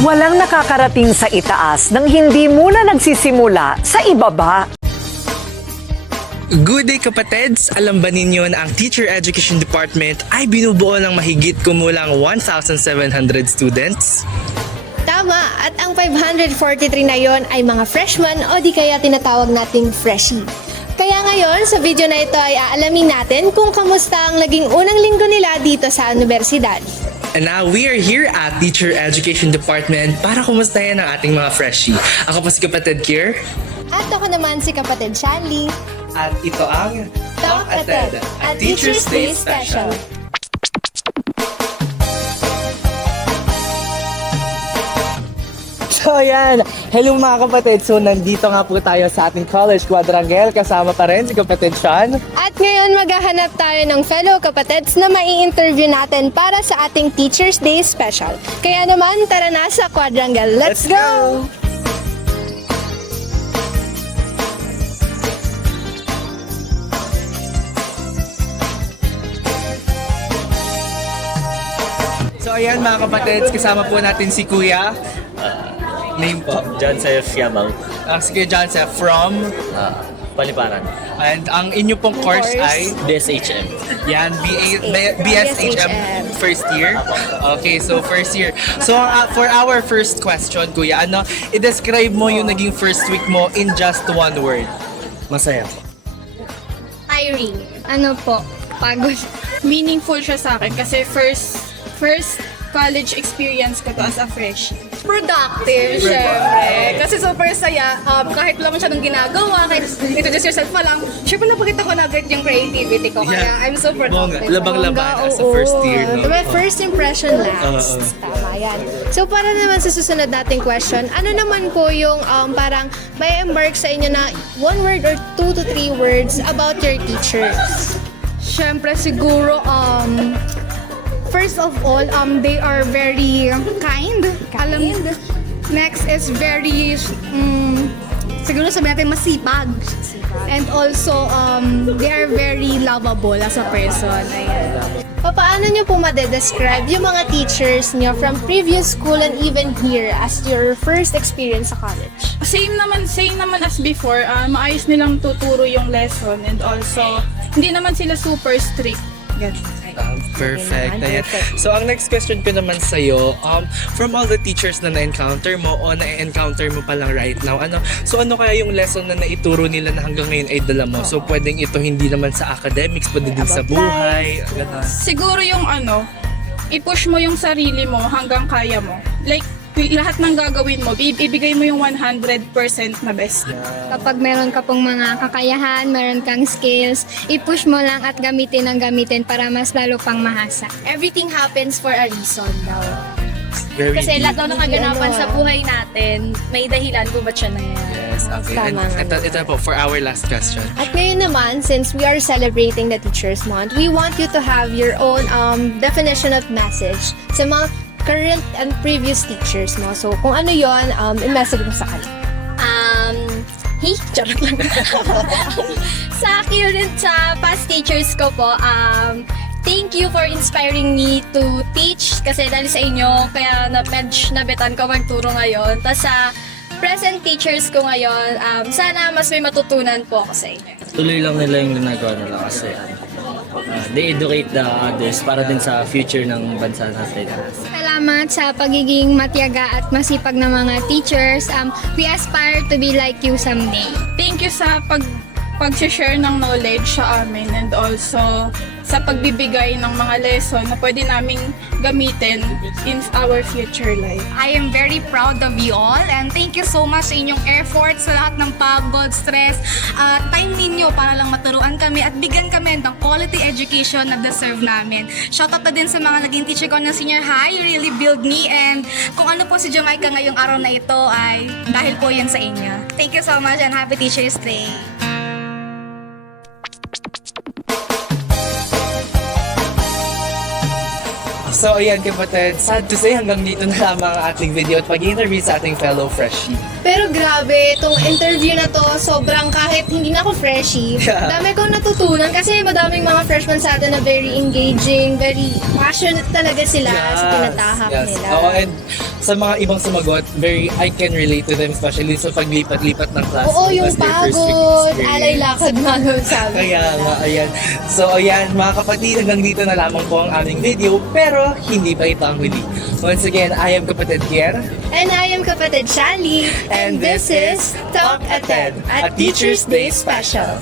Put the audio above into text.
Walang nakakarating sa itaas nang hindi muna nagsisimula sa ibaba. Good day kapatids! Alam ba ninyo na ang Teacher Education Department ay binubuo ng mahigit kumulang 1,700 students? Tama, at ang 543 na yon ay mga freshman o di kaya tinatawag nating freshie. Kaya ngayon, sa video na ito ay aalamin natin kung kamusta ang naging unang linggo nila dito sa universidad. And now, we are here at Teacher Education Department para kumustahin ang ating mga freshie. Ako po si kapatid Kier. At ako naman si kapatid Shanley. At ito ang Talk Ated, a Teacher's Day Special. So ayan, hello mga kapatid. So nandito nga po tayo sa ating college quadrangle. Kasama pa rin si kapatid Sean. At ngayon maghahanap tayo ng fellow kapatids na mai-interview natin para sa ating Teacher's Day Special. Kaya naman, tara na sa quadrangle. Let's go! So ayan mga kapatids, kasama po natin si Kuya. Name po? John Sef Yabaw, Si Kuya John Sef from... Paliparan. And ang inyo pong course ay... DSHM. Yan, BSHM first year. Okay, so first year. So for our first question, Kuya, i-describe mo yung naging first week mo in just one word? Masaya po. Irene. Ano po, pagod. Meaningful siya sa akin kasi first college experience ko to as a freshie. Productive, syempre. Kasi super saya. Kahit wala mo siya nang ginagawa, kahit introduce yourself pa lang, syempre napakita ko na agad yung creativity ko. Kaya Yeah. I'm so productive. Labang-laban as a first year, no? Diba, first impression lasts. Tama yan. So para naman sa susunod nating question, ano naman po yung parang may embark sa inyo na 1 word or 2 to 3 words about your teachers? Siyempre siguro, first of all, they are very kind. Next is very, siguro sabihin natin masipag. And also, they are very lovable as a person. Ayan. Paano nyo po madedescribe yung mga teachers nyo from previous school and even here as your first experience sa college? Same naman as before. Maayos nilang tuturo yung lesson and also, hindi naman sila super strict. Ganun. Perfect. Ayan. So, ang next question ko naman sa'yo, from all the teachers na na-encounter mo o na-encounter mo pa lang right now, ano kaya yung lesson na naituro nila na hanggang ngayon ay dala mo? So, pwedeng ito hindi naman sa academics, pwede din sa buhay. Ganun. Siguro yung i-push mo yung sarili mo hanggang kaya mo. Like, lahat ng gagawin mo, ibigay mo yung 100% na best. Kapag meron ka pong mga kakayahan, meron kang skills, i-push mo lang at gamitin ang gamitin para mas lalo pang mahasa. Everything happens for a reason daw. Very Kasi deep. lahat daw ng kaganapan sa buhay natin, may dahilan kung ba't siya nangyayari. Yes, okay. And ito po, for our last question. At ngayon naman, since we are celebrating the Teachers Month, we want you to have your own definition of message sa mga current and previous teachers mo. So, kung ano yon, i-message mo sa kanila. Hey, charot lang. Sa current, sa past teachers ko po, thank you for inspiring me to teach kasi dahil sa inyo, kaya nabetan ko magturo ngayon. Tapos sa present teachers ko ngayon, sana mas may matutunan po ako sa inyo. Tuloy lang nila yung ginagawa nila kasi they educate the others para din sa future ng bansa natin. Salamat sa pagiging matyaga at masipag na mga teachers. We aspire to be like you someday. Thank you sa pag-share ng knowledge sa amin and also sa pagbibigay ng mga lesson na pwede naming gamitin in our future life. I am very proud of you all and thank you so much sa inyong effort, sa lahat ng pagod, stress, time ninyo para lang maturuan kami at bigyan kami ng quality education na deserve namin. Shoutout na din sa mga naging teacher ko ng senior high, you really build me and kung ano po si Jamaica ngayong araw na ito ay dahil po yan sa inyo. Thank you so much and happy Teacher's Day! So, ayan kapatid, sad to say hanggang dito na lamang ang ating video at pag-interview sa ating fellow freshie. Pero grabe, itong interview na to, sobrang kahit hindi na ako freshie, dami kong natutunan kasi madaming mga freshmen sa atin na very engaging, very passionate talaga sila sa tinatahak nila. Oo, and sa mga ibang sumagot, I can relate to them, especially sa paglipat-lipat ng classroom. Oo, yung as their first week pagod, experience. alay lakad nga nun sabi. Kaya nga, ayan. So, ayan, mga kapatid, hanggang dito na lamang po ang aming video, pero hindi pa ito ang huli. Once again, I am Kapatid Kier. And I am kapatid Shali. And this is Talk Ated, a Teacher's Day Special.